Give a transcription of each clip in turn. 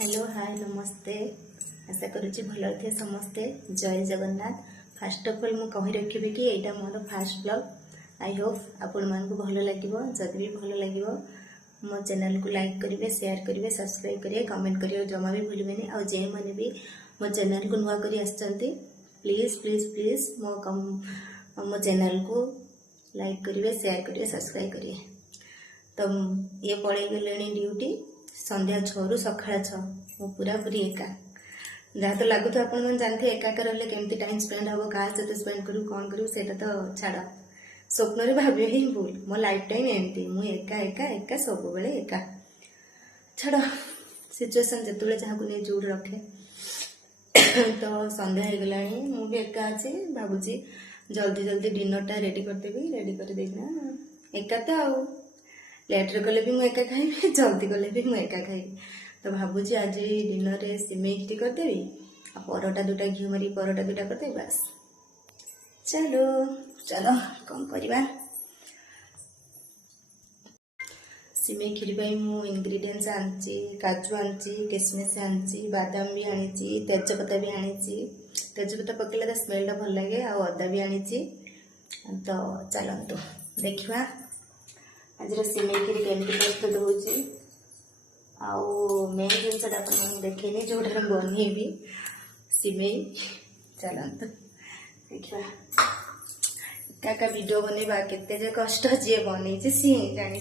Hello hi नमस्ते। आशा करुच्ची भल थे समस्ते। जय जगन्नाथ। फास्ट ऑफ ऑल मुझे कही रखी कि यहाँ मोर फास्ट ब्लॉग। आई होप आपण मानक भल लगे। जदि भी भल लगे मो चैनल को लाइक करेंगे, शेयर करेंगे, सब्सक्राइब करेंगे, कमेंट करेंगे जमा भी भूलें। आ जे मैंने भी मो चैनल को नुआ कर प्लीज प्लीज प्लीज मो चैनल को लाइक करेंगे, शेयर करेंगे, सब्सक्राइब करेंगे। तो ये पड़े गले ड्यूटी संध्या 6 रु सका 6 मु पूरा पूरी एका जहाँ तो लगुच आप जानते एकाका रही केमती टाइम स्पेंड हम क्या सहित स्पेंड करूँ कौन करूँ से तो छाड़ स्वप्न भाव ही भूल मो लाइफ टाइम एमती मुझे एका एका एका सब बेले एका छाड़ सिचुएसन जो जहाँ को नहीं जोड़ रखे। तो संध्या हो गला मुझे एका अच्छी भावुची जल्दी जल्दी डिनर टा रेडी करदेवी। रेडी कर देना एका तो आउ लेट्रे कले भी मुझे एका खाइबी, जल्दी कले भी मुझे एका खाइबी। तो भावुची आज डिनर रे सिमेई खिरी करदेवी आ परोटा दुटा घी मारी परोटा दुटा करदेवी बस। चलो चलो कौन करवा। सिमेई खिरी पाई मु इंग्रेडिएंट्स आनी काजू आनी किसमिश आनी बादाम भी आनी तेजपत्ता भी आनी। तेजपत्ता पकड़े तो स्मेल भल लगे। आ अदा भी आनी। तो चलतु देखा आज सिमेई खिरी केमती प्रस्तुत होची। मेन जिनसा देखेनी जोठार बनइबी सिमेई। चलतु देखा एका वीडियो बनवा केते कष्ट जी बनई सी जानी।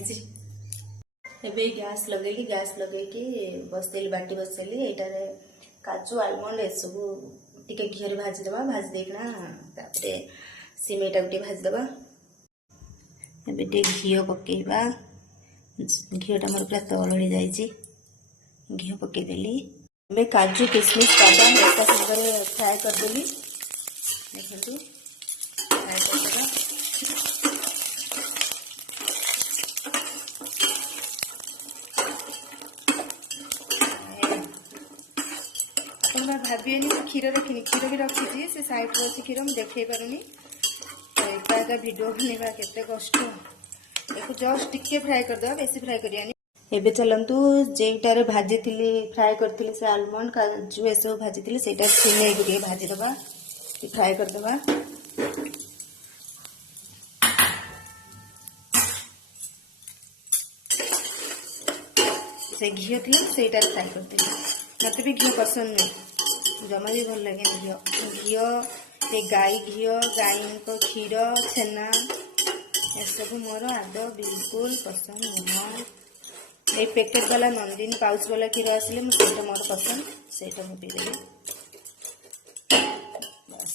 एबे गैस लगेली, गैस लगेकी बसैली बाटी बसैली। यहाँ काजू आलमंड ये सब टिके घी भाजीदे भाजी देना सिमेईटा गोटे भाजीदे। एबे घी पकेबा घीटा मोर पूरा तलड़ी जाइए घी पकईदेली। एबे काजू किसमिश बादाम एक सागर फ्राए करदेली। देखो फ्राए करदेबा। भाविए क्षीर रखी क्षीर भी रखी से साइड रे अच्छी क्षीर मुझे देखे पारुनी। तो एका भिडियो बनवा केते कष्ट। एक जस्ट टिके फ्राए करदे बेसी फ्राए करियानी। एबे चलंतु जेटारे भाजी थिली फ्राए करथिली से आलमंड काजू ए सब भाजी थिली सेटा सिमेई को ଟିକେ भाजी दबा फ्राए कर दबा। से घी थी सेटा फ्राए करथिली। मते भी घी पसंद नहीं जमा भी भल लगे घी घी गाई घी गाई को क्षीर छेना ये सब मोर आद बिल्कुल पसंद नुह। ये पैकेट वाला नंदिनी पाउच वाला क्षीर आसिले मुझे मोर पसंद से पीदेवी बस।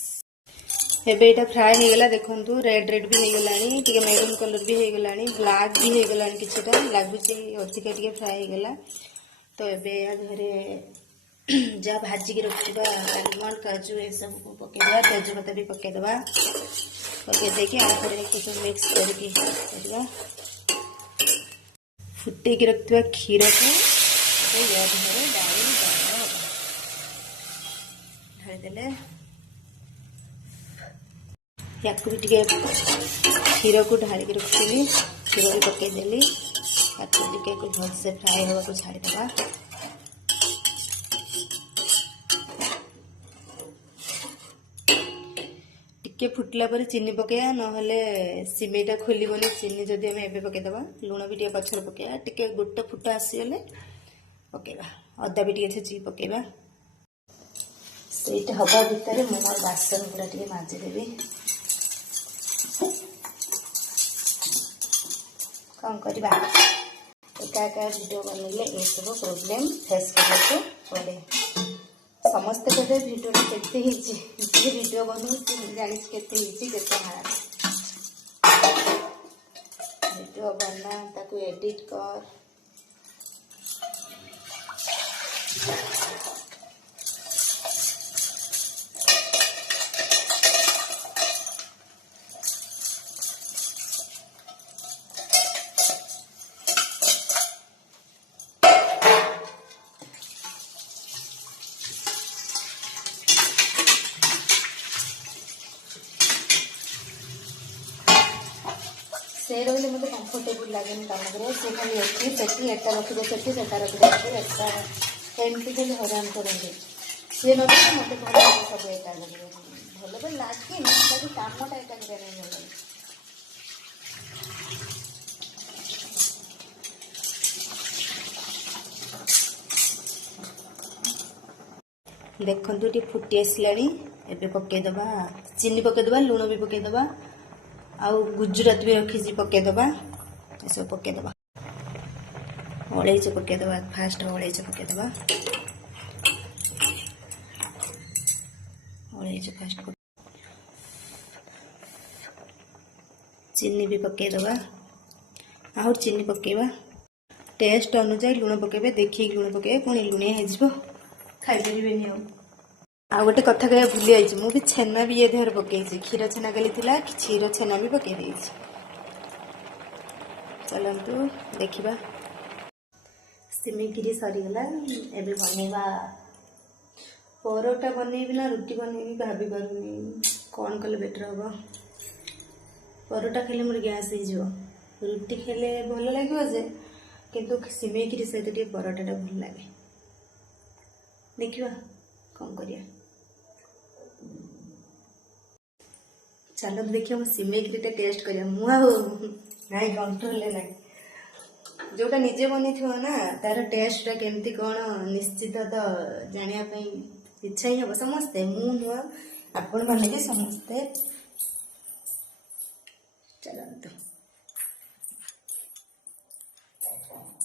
एबे यहाँ फ्राए हो गला देखु रेड रेड भी हो गलानी टी मेरून कलर भी हो गलानी ब्लैक भी हो गलानी किछटा लगुच अधिका टी फ्राए हो गला। तो एबे या घरे जहाँ भाजिकी रखा आलमंड काजू ये सब पकईदा तेजपत्ता भी पकईदबा पकईदे सब मिक्स करके फुटे की रखा क्षीर को या ढालीदे या क्षीर को ढालिक रखी क्षीर भी पकईदेली टे भलसे फ्राए हवा को छाड़ीदबा। टिके फुटला पर चीनी पकया नहले सिमेईटा खोलबनी। चीनी जदि आम एबे पकईदबा लुण भी टे पछर पकया टिके गोटे फुट आसीगले पकईबा अदा भी टे छेचिकी पकईबा। सेटा हवा भितर मु मोर बासन गुड़ा टे माजिदेवी। कौन करवा एका एका वीडियो बनइले ये सब प्रोब्लेम फेस करने पड़े। समस्त कहते भिडियो केते वीडियो बनू जानी केते वीडियो बना ताकू एडिट कर। से रही मतलब कंफर्टेबल लगे काम से खाली एटी से एटा रखिदे से रखिदे एटा ଏମିତି ଖାଲି ହଇରାଣ କରନ୍ତି। ସିଏ ନ କଲେ ମୋତେ ଭଲ ଲାଗେ ସବୁ ଏକା କରିବେ। ଭଲ ତ ଲାଗେନି, ବାକି କାମଟା ଏକା କରିବା ପାଇଁ ଭଲ ଲାଗେ। ଦେଖନ୍ତୁ ଟିକେ ଫୁଟି ଆସିଲାଣି। ଏବେ ପକେଇଦେବା ଚିନି, ପକେଇଦେବା ଲୁଣ ବି ପକେଇଦେବା, ଆଉ ଗୁଜୁରାତି ବି ରଖିଛି ପକେଇଦେବା। ଏସବୁ ପକେଇଦେବା। ଅଳେଇଚ ପକେଇଦେବା, ଫାଷ୍ଟ ଅଳେଇଚ ପକେଇଦେବା। ଅଳେଇଚ ଫାଷ୍ଟ ଚିନି ବି ପକେଇଦେବା। ଆହୁରି ଚିନି ପକେଇବା। ଟେଷ୍ଟ ଅନୁଯାୟୀ ଲୁଣ ପକେଇବେ, ଦେଖିକି ଲୁଣ ପକେଇବେ, ପୁଣି ଲୁଣିଆ ହେଇଯିବ ଖାଇପାରିବେନି। ଆଉ ଗୋଟେ କଥା କହିବା ଭୁଲି ଯାଇଛି, ମୁଁ ବି ଛେନା ବି ଏ ଦେହରେ ପକେଇଛି। କ୍ଷୀର ଛେନା କାଲି ଥିଲା, କ୍ଷୀର ଛେନା ବି ପକେଇ ଦେଇଛି। ଚାଲନ୍ତୁ ଦେଖିବା। ସିମେଇ କ୍ଷୀରି ସରିଗଲା। ଏବେ ବନେଇବା ପରଟା। ବନେଇବି ନା ରୁଟି ବନେଇବି ଭାବି ପାରୁନି। କ'ଣ କଲେ ବେଟର ହେବ? ପରଟା ଖାଇଲେ ମୋର ଗ୍ୟାସ୍ ହେଇଯିବ। ରୁଟି ଖାଇଲେ ଭଲ ଲାଗିବ ଯେ, କିନ୍ତୁ ସିମେଇ କ୍ଷୀରି ସହିତ ଟିକେ ପରଟାଟା ଭଲ ଲାଗେ। ଦେଖିବା କ'ଣ କରିବା। ଚାଲନ୍ତୁ ଦେଖିବା ମୋ ସିମେଇ କ୍ଷୀରିଟା ଟେଷ୍ଟ କରିବା। ମୁଁ ଆଉ ନାଇଁ କଣ୍ଟ୍ରୋଲରେ ନାହିଁ। ଯେଉଁଟା ନିଜେ ବନେଇଥିବ ନା, ତାର ଟେଷ୍ଟଟା କେମିତି କ'ଣ ନିଶ୍ଚିତ ତ ଜାଣିବା ପାଇଁ ଇଚ୍ଛା ହିଁ ହେବ। ସମସ୍ତେ, ମୁଁ ନୁହଁ, ଆପଣମାନେ ବି ସମସ୍ତେ। ଚାଲନ୍ତୁ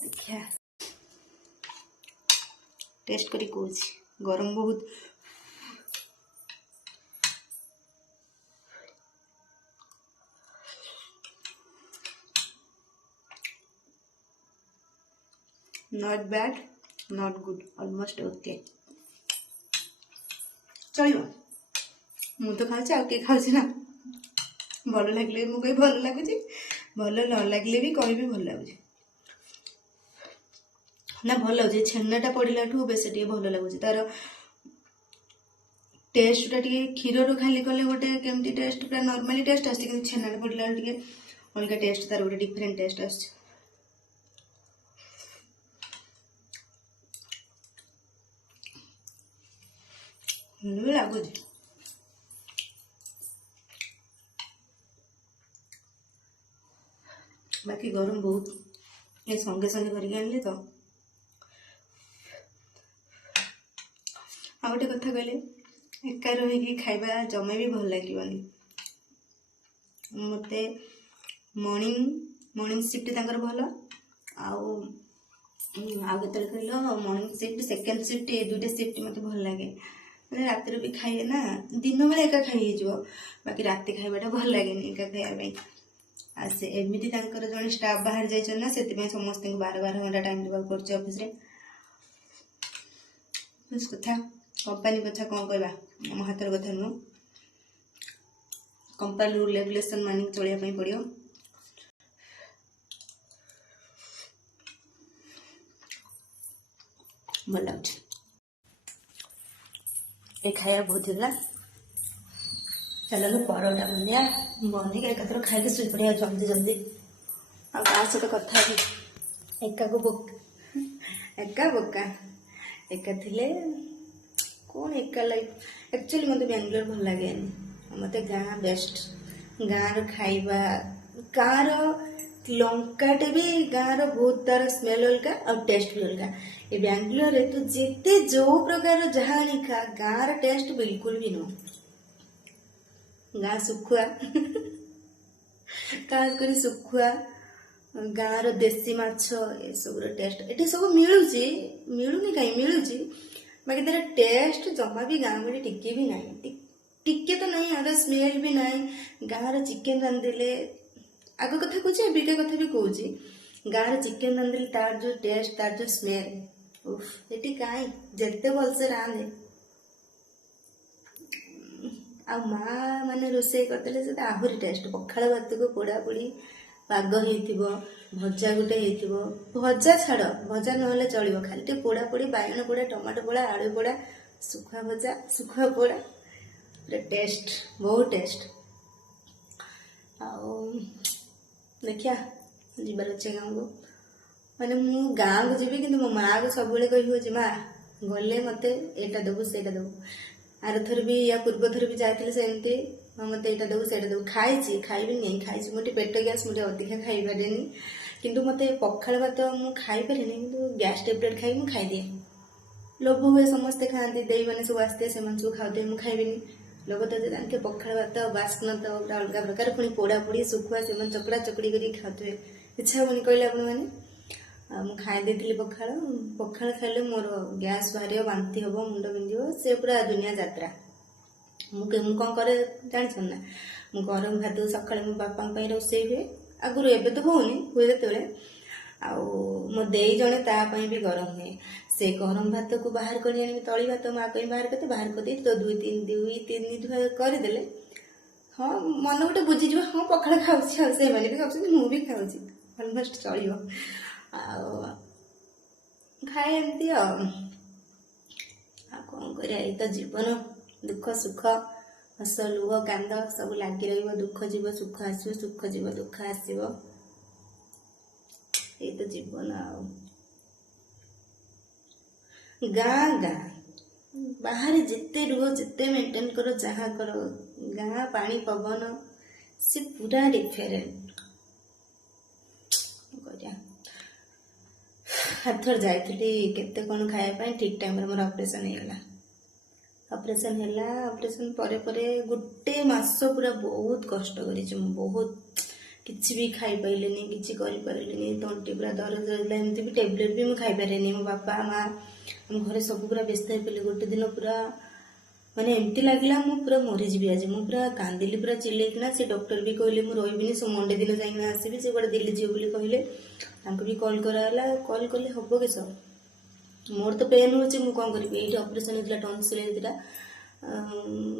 ଦେଖିବା, ଟେଷ୍ଟ କରି କହୁଛି। ଗରମ ବହୁତ। Not bad, not good, almost okay, ଚଳିବ। ମୁଁ ତ ଖାଉଛି, ଆଉ କିଏ ଖାଉଛି ନା? ଭଲ ଲାଗିଲେ ମୁଁ କହିବି ଭଲ ଲାଗୁଛି, ଭଲ ନ ଲାଗିଲେ ବି କହିବି ଭଲ ଲାଗୁଛି। ନା ଭଲ ଲାଗୁଛି। ଛେନାଟା ପଡ଼ିଲାଠୁ ବେଶୀ ଟିକେ ଭଲ ଲାଗୁଛି। ତାର ଟେଷ୍ଟଟା ଟିକେ କ୍ଷୀରରୁ ଖାଲି କଲେ ଗୋଟେ କେମିତି ଟେଷ୍ଟ, ପୁରା ନର୍ମାଲି ଟେଷ୍ଟ ଆସୁଛି, କିନ୍ତୁ ଛେନାଟା ପଡ଼ିଲା ବେଳକୁ ଟିକେ ଅଲଗା ଟେଷ୍ଟ, ତାର ଗୋଟେ ଡିଫରେଣ୍ଟ ଟେଷ୍ଟ ଆସୁଛି। ଭଲ ବି ଲାଗୁଛି। ବାକି ଗରମ ବହୁତ। ଏ ସଙ୍ଗେ ସଙ୍ଗେ କରିକି ଆଣିଲି ତ। ଆଉ ଗୋଟେ କଥା କହିଲେ, ଏକା ରହିକି ଖାଇବା ଜମା ବି ଭଲ ଲାଗିବନି। ମୋତେ ମର୍ଣ୍ଣିଂ ସିଫ୍ଟ ତାଙ୍କର ଭଲ, ଆଉ କେତେବେଳେ କହିଲ ମର୍ଣ୍ଣିଂ ସିଫ୍ଟ, ସେକେଣ୍ଡ ସିଫ୍ଟ, ଏ ଦୁଇଟା ସିଫ୍ଟ ମୋତେ ଭଲ ଲାଗେ। ମାନେ ରାତିରେ ବି ଖାଇବେ ନା, ଦିନ ବେଳେ ଏକା ଖାଇ ହେଇଯିବ, ବାକି ରାତି ଖାଇବାଟା ଭଲ ଲାଗେନି ଏକା ଖାଇବା ପାଇଁ। ଆଉ ସେ ଏମିତି ତାଙ୍କର ଜଣେ ଷ୍ଟାଫ୍ ବାହାରି ଯାଇଛନ୍ତି ନା, ସେଥିପାଇଁ ସମସ୍ତଙ୍କୁ 12 ଘଣ୍ଟା ଟାଇମ୍ ଦେବାକୁ ପଡ଼ୁଛି ଅଫିସରେ। କଥା, କମ୍ପାନୀ କଥା କ'ଣ କହିବା, ଆମ ହାତର କଥା ନୁହଁ। କମ୍ପାନୀ ରୁଲ୍ ରେଗୁଲେସନ୍ ମାନିକି ଚଳିବା ପାଇଁ ପଡ଼ିବ। ଭଲ ଲାଗୁଛି। ଏ ଖାଇବା ବହୁତ ହେଲା। ଚାଲନ୍ତୁ ପରଟା ବନେଇବା, ବନେଇକି ଏକାଥରେ ଖାଇକି ଶୋଇପଡ଼ିବା ଜଲ୍ଦି ଜଲ୍ଦି। ଆଉ କାହା ସହିତ କଥା ହେବି? ଏକା ବୋକା। ଏକା ଥିଲେ କ'ଣ ଏକା ଲାଇଫ୍। ଆକ୍ଚୁଆଲି ମୋତେ ବାଙ୍ଗାଲୋର ଭଲ ଲାଗେନି। ମୋତେ ଗାଁ ବେଷ୍ଟ। ଗାଁର ଖାଇବା, ଗାଁର ଲଙ୍କାଟେ ବି ଗାଁର ବହୁତ, ତାର ସ୍ମେଲ୍ ଅଲଗା ଆଉ ଟେଷ୍ଟ ବି ଅଲଗା। ଏ ବାଙ୍ଗାଲୋରରେ ତୁ ଯେତେ ଯୋଉ ପ୍ରକାର ଯାହା ଆଣି ଖା, ଗାଁର ଟେଷ୍ଟ ବିଲକୁଲ ବି ନୁହଁ। ଗାଁ ଶୁଖୁଆ, ଖାସ କରି ଶୁଖୁଆ, ଗାଁର ଦେଶୀ ମାଛ, ଏସବୁର ଟେଷ୍ଟ ଏଠି ସବୁ ମିଳୁଛି। ମିଳୁନି କାହିଁ, ମିଳୁଛି, ବାକି ତାର ଟେଷ୍ଟ ଜମା ବି ଗାଁ ଭଳି ଟିକେ ବି ନାହିଁ। ଟିକେ ତ ନାହିଁ, ଆର ସ୍ମେଲ୍ ବି ନାହିଁ। ଗାଁର ଚିକେନ ରାନ୍ଧିଲେ, ଆଗ କଥା କହୁଛି, ଏବିକା କଥା ବି କହୁଛି, ଗାଁର ଚିକେନ ରାନ୍ଧିଲେ ତାର ଯୋଉ ଟେଷ୍ଟ, ତାର ଯୋଉ ସ୍ମେଲ୍, ଏଠି କାହିଁ ଯେତେ ଭଲସେ ରାନ୍ଧେ। ଆଉ ମା ମାନେ ରୋଷେଇ କରିଦେଲେ ସେଟା ଆହୁରି ଟେଷ୍ଟ। ପଖାଳ ଭାତକୁ ପୋଡ଼ାପୋଡ଼ି ପାଗ ହେଇଥିବ, ଭଜା ଗୋଟେ ହେଇଥିବ, ଭଜା ଛାଡ଼, ଭଜା ନହେଲେ ଚଳିବ, ଖାଲି ଟିକେ ପୋଡ଼ାପୋଡ଼ି, ବାଇଗଣ ପୋଡ଼ା, ଟମାଟୋ ପୋଡ଼ା, ଆଳୁ ପୋଡ଼ା, ଶୁଖୁଆ ଭଜା, ଶୁଖୁଆ ପୋଡ଼ା, ପୁରା ଟେଷ୍ଟ, ବହୁତ ଟେଷ୍ଟ। ଆଉ ଦେଖିଆ ଯିବାର ଅଛି ଗାଁକୁ। ମାନେ ମୁଁ ଗାଁକୁ ଯିବି, କିନ୍ତୁ ମୋ ମାଆକୁ ସବୁବେଳେ କହିବି ହଉଛି, ମା गले मत एटा देबू सेटा देबू आर थर भी या पूर्व थर भी जाते सेमती मत एटा देबू सेटा देबू खाई खाइबी नहीं खाई मोटे पेट गैस मुझे अधिका खाई पारे किंतु मत पखाड़ भात मुझे खाई पारे कि गैस टेबलेट खाई मुझे खाईदिए लोभ हुए समस्ते खाती देई मैंने सब आसते से सब खाते मुझे खाइबी लोग तो जानते पखाड़ भात बास्न तो अलग प्रकार पुणी पोड़ा पोड़ी सुखुआ से चकड़ा चकड़ी कर खाते इच्छा हूँ कहले आपण मैंने मुझे खाई पखाड़ पखाड़ खाइले मोर गैस बाहर बांति हम मुंड बिंध से पूरा दुनिया यात्रा मुझे कौन करे जान ना मु गरम भात सका मो बापा रोसे हुए आगुरी एवं तो होनी हुए जो मो देई जड़े तापाई भी गरम हुए से गरम भात को बाहर कर तली भात माँ कहीं बाहर करते बाहर कर तो दुई तीन धुआ करदे हाँ मन गोटे बुझीज हाँ पखाड़ खाऊँ से भी खाऊँ मु भी खाऊँ अलमोस्ट चलो खाए एमती कौन कर तो जीवन दुख सुख हस लुह कांद सब लगी रुख जीव सुख आसो सुख जीव दुख आसो ये तो जीवन गाँ गाँ बाहर जिते रुह जिते मेंटेन करो जहाँ करो गाँ पानी पवन से पूरा डिफरेंट हाथर जाइली केते कौन खाया ठीक टाइम मोर ऑपरेशन होगा ऑपरेशन परे गोटे मास पूरा बहुत कष्ट करी बहुत किसी भी खाई पारे किसी करें तंटी पूरा दर्द रहा एमती भी टेबलेट भी मुझे खाई पारे मो बापा माँ आम घर सब पूरा व्यस्त हो गोटे दिन पूरा माने एमती लगला मु पूरा मरीजी आज मुझे पूरा कांदिली पूरा चिल्लेकिना से डॉक्टर भी कहले मुझे रही सब मंडे दिन जाइना आसबि से गोटे दिल्ली जीव बोली कहले भी कॉल कराला कॉल कले हम कि सब मोर तो पेन हो कौन करी ये ऑपरेशन होता टन्सिल होता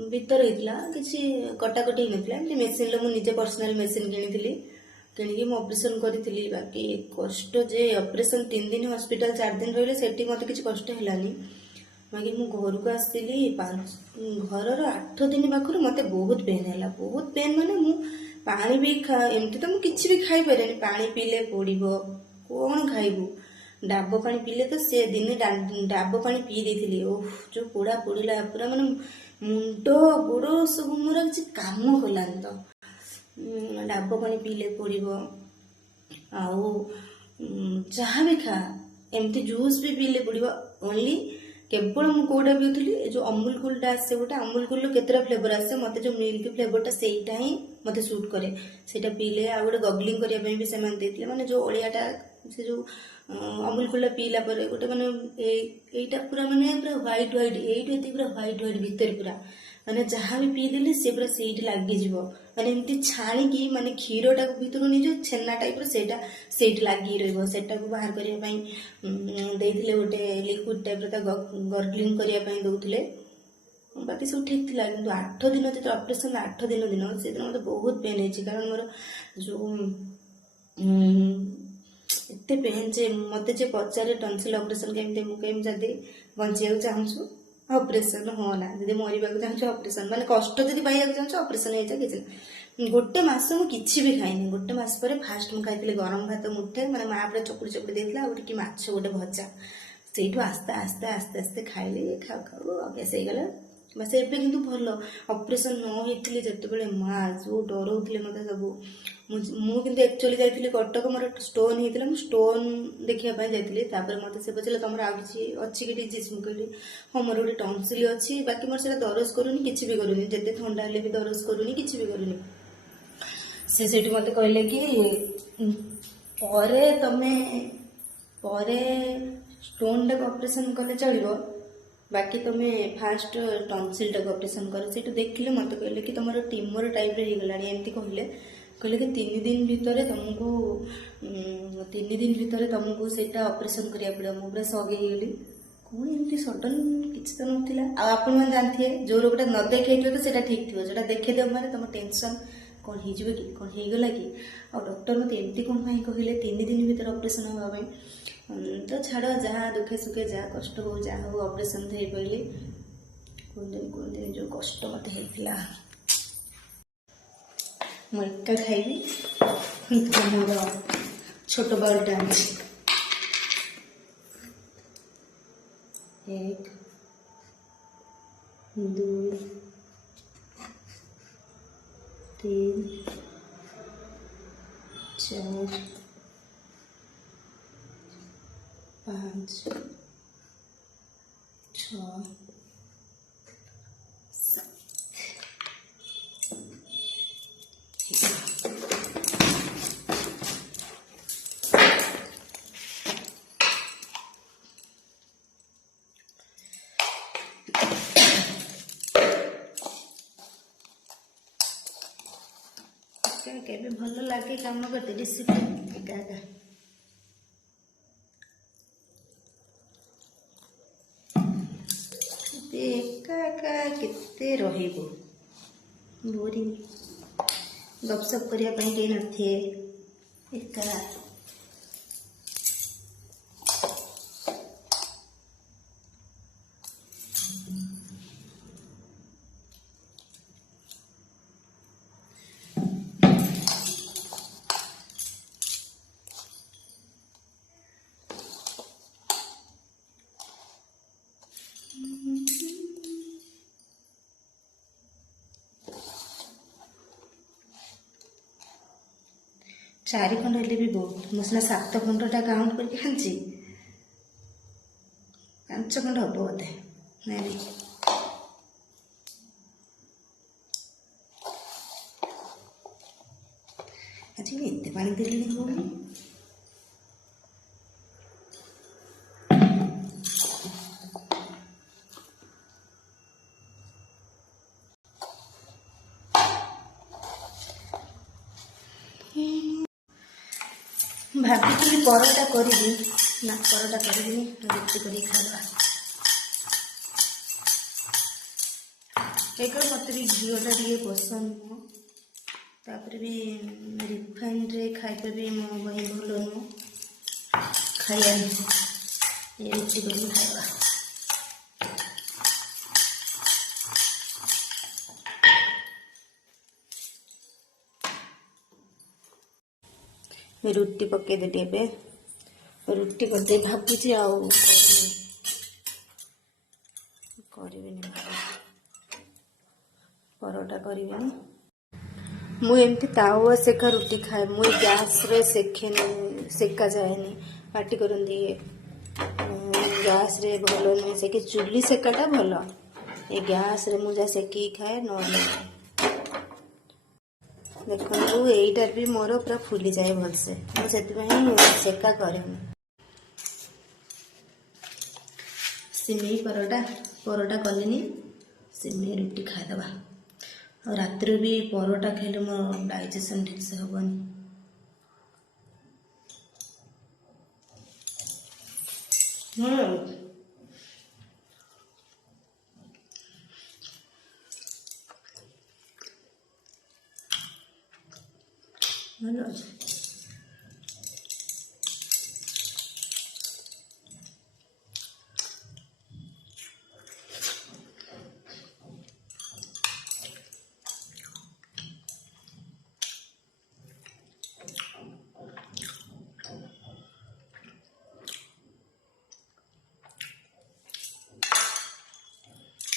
भीतर होता किसी कटाकटी होता मेसीन मुझे पर्सनाल मेसीन किणी मु ऑपरेशन करी बाकी कष्ट जे ऑपरेशन 3 दिन हॉस्पिटल 4 दिन रही से मत किसी कष्ट है बाकी मु घर को आसली घर 8 दिन पाखर मत बहुत पेन है बहुत पेन माने मु पानी भी एमती तो मुझे किसी भी खाई पारे पानी पीले पड़ो कौन खाइबू डाब पानी पीले तो से दिन डाब पानी पी देती ओह जो पोड़ा पोड़ा पूरा माने मुंड गोड़ सब मोर किसी काम कलानी तो डाब पानी पीले पड़ो आउ जहाँ भी खा एमती जूस भी पीले पड़ो ओनली केवल मुझे कौटा पीऊली जो अमूल कूलटा आसे गोटे अमूल कूल केतरा फ्लेवर आसे मत जो मिल्क फ्लेवरटा सेटा ही मत सूट करे सेटा पीले आ गोटे गगलिंग करने भी से माने जो ओलियाटा से जो अमूल कूलटा पीला पर गोटे माने एटा पूरा माने पूरा व्हाइट व्हाइट एटी पूरा व्हाइट व्हाइट भीतर पूरा माने जहाँ भी पीदेले से पूरा सेठी लगिज माने एमती छाणी माने क्षीरटा भीतर नहीं छेना टाइप सेटा सेठी लगी रहा बाहर करने देते गोटे लिक्विड टाइप गर्गलिंग करने दौले बाकी सब ठीक थी कि 8 दिन जो ऑपरेशन 8 दिन से दिन मतलब बहुत पेन है कारण मोर जो एत पेन जे मत जे पचारे टन्सिल ऑपरेशन केमी जदि बचा चाहूँ ऑपरेशन हो ना जब मरवा चाहूँ ऑपरेशन माने कष्ट जब पाइबा चाहूँ ऑपरेशन हो किसी गोटे मस मुझे भी खाइनी गोटे मस पर फास्ट मुझे खाई गरम भात मुठे माने माँ पूरा चकुड़ी चकुड़ी देता गोटे कि माछ गोटे भजा से आस्ते आस्ते आस्ते आस्ते खाइली खाऊ खाऊ अभ्यास होगा बस एवं कि भल ऑपरेशन न होती जिते माँ जो डरौले मत सब मुझे एक्चुअली जाइए कटक मोर स्टोन होता है स्टोन देखापी जाइए मत से पचारे तुम आ कि अच्छी कि डिजीज मुझे कहली हाँ मोर गोटे टन्सिल अच्छी बाकी मोर से दरज करूनी किसी भी करूनी जिते थंडा हेल्ले भी दरज करूनी किसी भी करूनी से मत कहले कि तमें स्टोन टाक ऑपरेशन कले चलो बाकी तुम्हें फास्ट टन्सिल टाक ऑपरेशन कर से देखिले मत कहले कि तुम ट्यूमर टाइप होगला एमती कहले कहले कि 3 दिन भितर तुमको 3 दिन भितर तुमको सेटा ऑपरेशन करिया पड़ो मु पूरा सग गली कौन एमती सडन किसी तो नाला आपण मैंने जानते जो रोगटा न देखे तो सेटा ठीक थी जो देखे माने तुम टेंशन कौन हो कि कौन होगला कि आ डॉक्टर मत एमती कौन कहले 3 दिन भितर ऑपरेशन होगा तो छाड़ जहाँ दुखे सुखे जहाँ कष्ट हो जहाँ हो ऑपरेशन थे पहले कौन दिन जो कष्ट मत होता मुझे खाइबी मोर छोट बाउलटा 1 2 3 4 5 6 केबे भल लगे काम करते डिसिप्लिन एका एका केते रहिबो बोरिंग गपसप करिया पई के नथे एका चारि खंड हेले भी बहुत मुझे 7 खंडटा काउंट करके आनची 5 खंड हम बोधे नहीं आज एत पानी देली होनी भाभी परोटा करी ना परोटा करी रुटी कर खावा एक मत भी घीटा टे पसंद नुह तापर भी रिफाइन रे खाइबा भी मो भाई भल नुह खाया रुटी कर खावा रुटी पकईदेली ए रुटी करदे भावी परोटा करी मुझे तावा सेका रुटी खाए मुझे गैस रे सेके सेका जाए पार्टी करती गैस रे भल नुहे से चुली सेकाटा भल ये गैस रे मुझे सेकी खाए न देखो यहीटार भी मोर पूरा फुली जाए भलसे मुझे सेका करे सिमेई परोटा कलिनी सिमेई रुटी खाईदबा और रात्र भी परोटा खाइले मो डाइजेशन ठीक से हेनी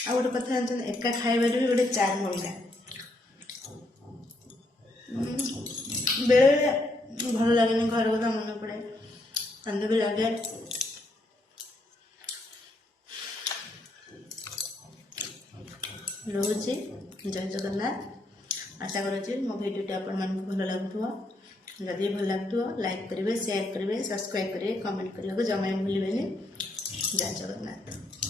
आ गोटे कथा एका खाइबा भी गोटे चार महीना बेले भल लगे घर कथा मन पड़े कांद भी लगे रोचे जय जगन्नाथ आशा करुँचे मो भिडियो आपण मन भल लगुव जदि भल लगुव लाइक करेंगे शेयर करेंगे सब्सक्राइब करेंगे कमेंट करने को जमा भूलें जय जगन्नाथ।